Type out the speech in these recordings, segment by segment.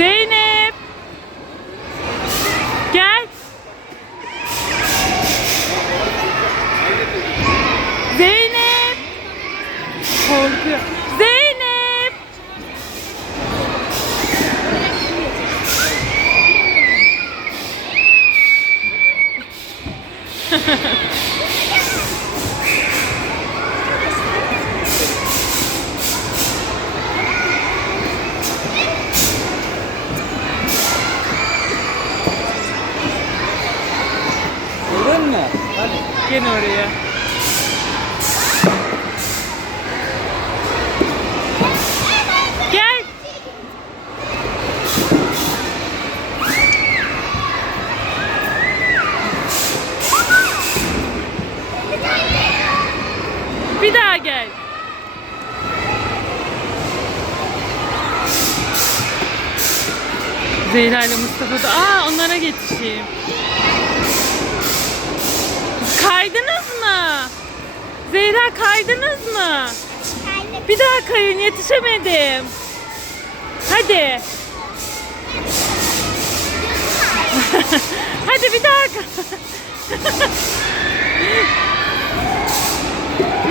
Zeynep. Gördün mü? Hadi. Gene oraya. Gel. Bir daha gel. Zehra ile Mustafa da aa onlara geçeyim. Kaydınız mı? Zehra kaydınız mı? Bir daha kayın yetişemedim. Hadi. Hadi bir daha.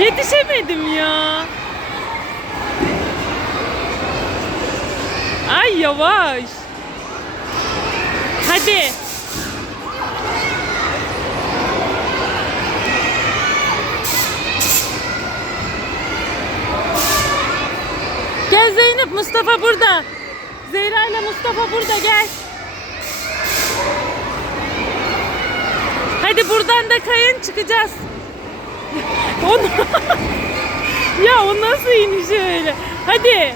Yetişemedim ya. Ay yavaş. Hadi. Gel Zeynep Mustafa burada. Zehra ile Mustafa burada gel. Hadi buradan da kayın çıkacağız. O ya o nasıl iniş öyle? Hadi.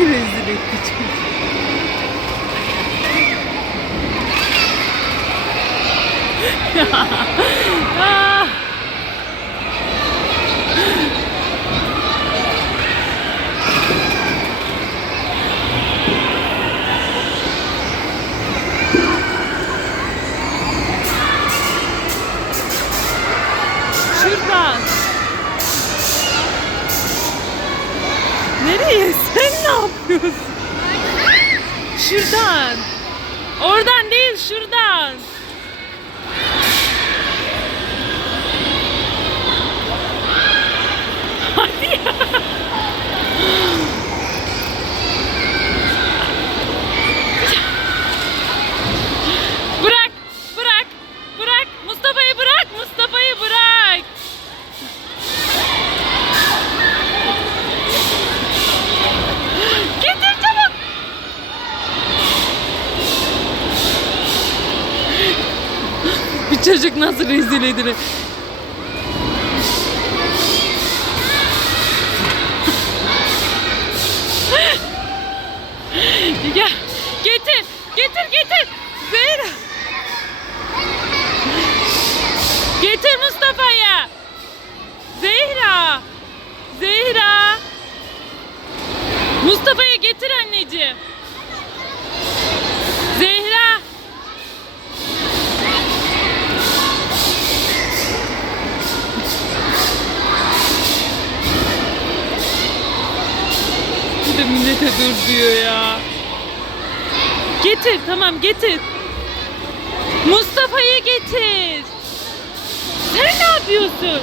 Rezil etti. Ah! Şuradan. Nereye? Yapıyorsun? Şuradan. Oradan değil, şuradan. Hadi ya. Bırak, bırak, bırak. Mustafa'yı bırak, Mustafa'yı bırak. Getir çabuk. Bir çocuk nasıl rezil edilir? Gel. Getir. Getir getir. De millete dur diyor ya. Getir tamam getir. Mustafa'yı getir. Sen ne yapıyorsun?